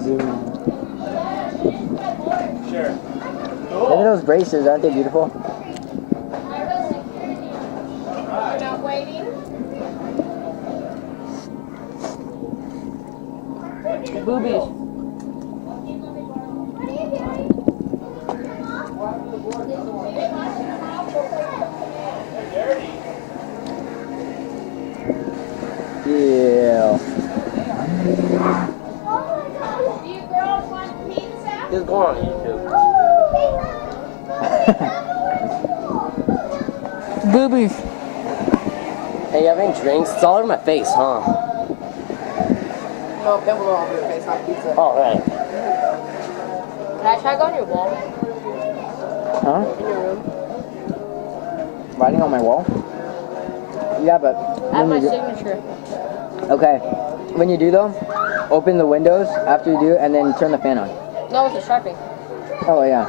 zoom in. Sure. Look at those braces, aren't they beautiful? We're not waiting. Boobies. Yeah. Do you girls want pizza? Just go on YouTube. Boobies. Hey, you have any drinks? It's all over my face, huh? No, pimple all over your face, not pizza. Oh, right. Can I tag on your wall? Huh? In your room? Writing on my wall? Yeah, but Add my when you signature. okay, when you do though, open the windows after you do, and then turn the fan on. No, it's a Sharpie. Oh yeah.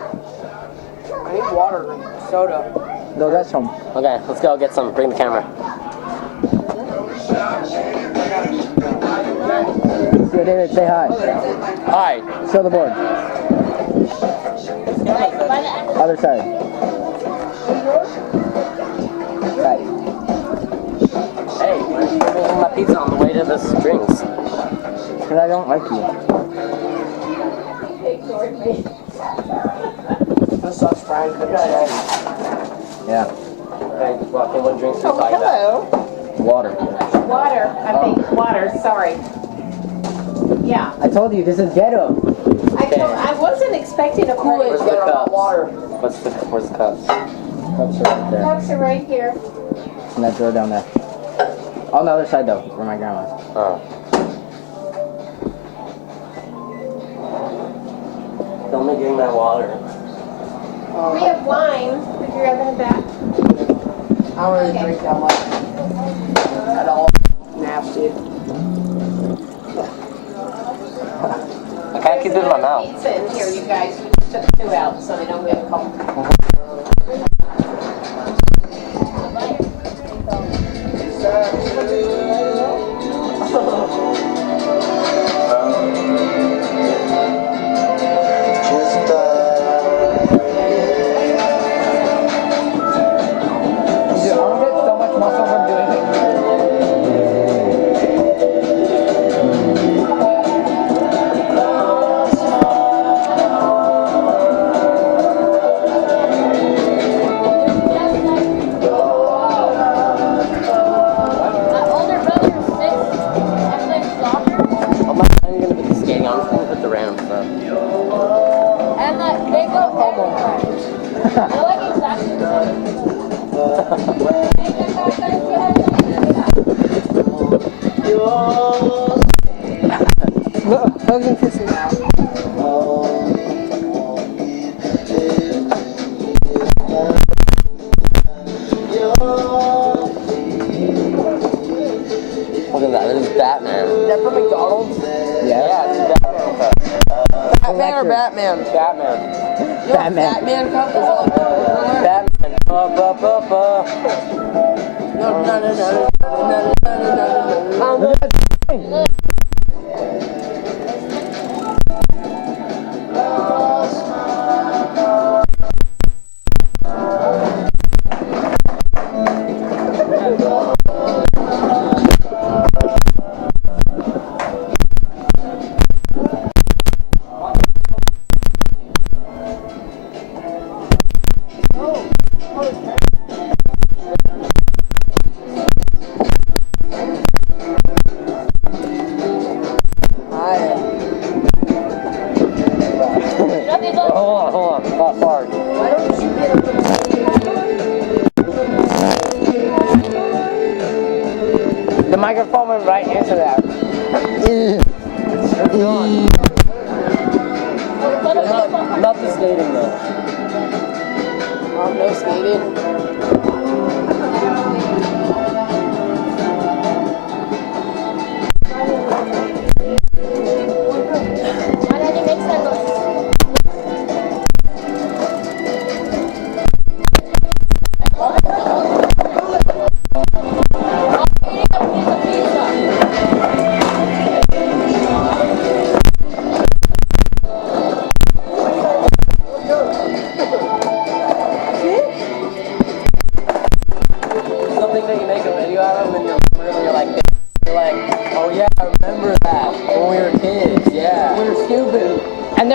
I need water and soda. No, that's home. Okay, let's go get some. Bring the camera. Yeah, David, say hi. Hi. Show the board. Other side. Right. Hey, why are you making my pizza on the way to the drinks? Because I don't like you. This sucks, Brian. Yeah. Okay, well, okay, what drinks are you talking about? Hello. Water. Water, I think. Water, sorry. Yeah. I told you, this is ghetto. I wasn't expecting a Kool-Aid party. Where's the together about cups? water. Where's the cups? Cups are right there. Cups are right here. And that drawer down there. On the other side though, where my grandma's. Oh. Tell me getting my water. We have wine. Would you rather have that? I don't really drink that much. At all. Nasty. I can't keep it in my mouth. Pizza in here, you guys. We just took two out so they don't get cold. Dude, I'm gonna get so much muscle from doing it. My older brother is 6. I play soccer. I'm not even gonna put the skating on. I'm just gonna put the random stuff. And they go everywhere. They're like exactly the same. Look, hugs and kisses. Look at that. This is Batman. Is that from McDonald's? Yeah. Yeah, it's a Batman cup. Batman or Batman? Batman. Yo, Batman. Batman cup is like Batman. no. Hold on. Not far. Why don't you get The microphone went right into that. Not the skating though. no skating? Why don't you mix that up?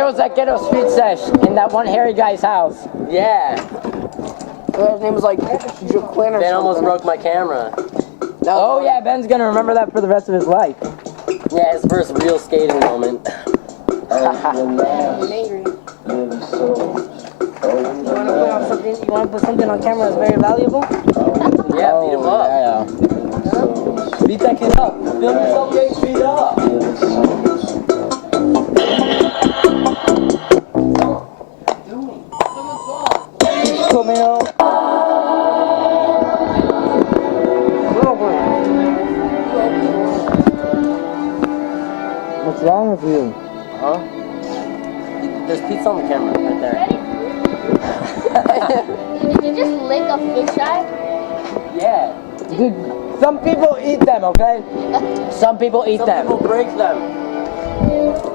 girls that get a street sesh in that one hairy guy's house. Yeah. His name was like Jaquin or Ben almost something. broke my camera. Oh yeah, Ben's gonna remember that for the rest of his life. Yeah, his first real skating moment. I'm angry. You wanna put something on camera that's very valuable? Yeah, beat him up. Yeah. Beat that kid up. Film yourself getting beat up. What's wrong with you? Huh? There's pizza on the camera right there. Did you just lick a fisheye? Yeah. Dude, some people eat them, okay? Some people eat Some them. people break them.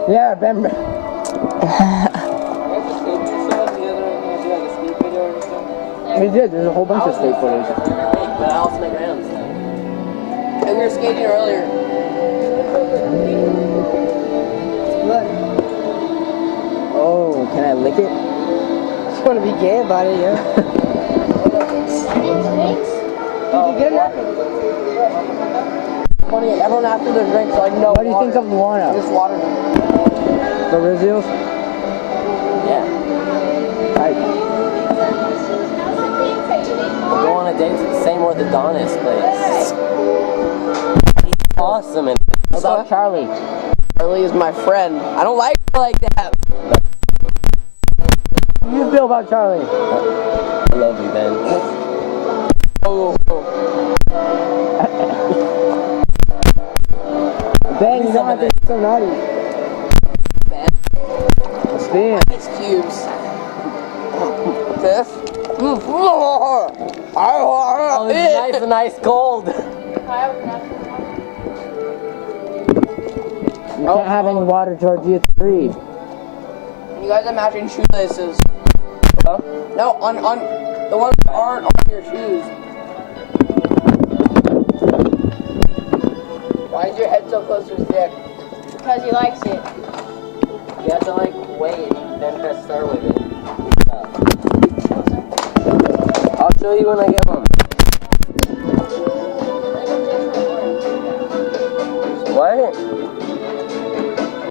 Yeah, Ben. We did. There's a whole bunch of skate footage. But I also make rounds. And we were skating earlier. Oh, can I lick it? Just want to be gay about it, yeah. Oh, Get enough. Funny, everyone after their drinks like, no. What do you think of Luana? Just water. The Rizzios? yeah. Right. Go on a date to the same orthodontist place. He's awesome and What about Charlie? Charlie is my friend. I don't like her like that. How do you feel about Charlie? I love you, Ben. Oh. Ben, you don't have to be so naughty. Spin. Ice cubes. This? Oh, this is nice and ice cold. You can't have any water, Georgie. It's free. You guys have matching shoelaces. Huh? No, on the ones that aren't on your shoes. Why is your head so close to his dick? Because he likes it. You have to like wait, then press start with it. I'll show you when I get home. What?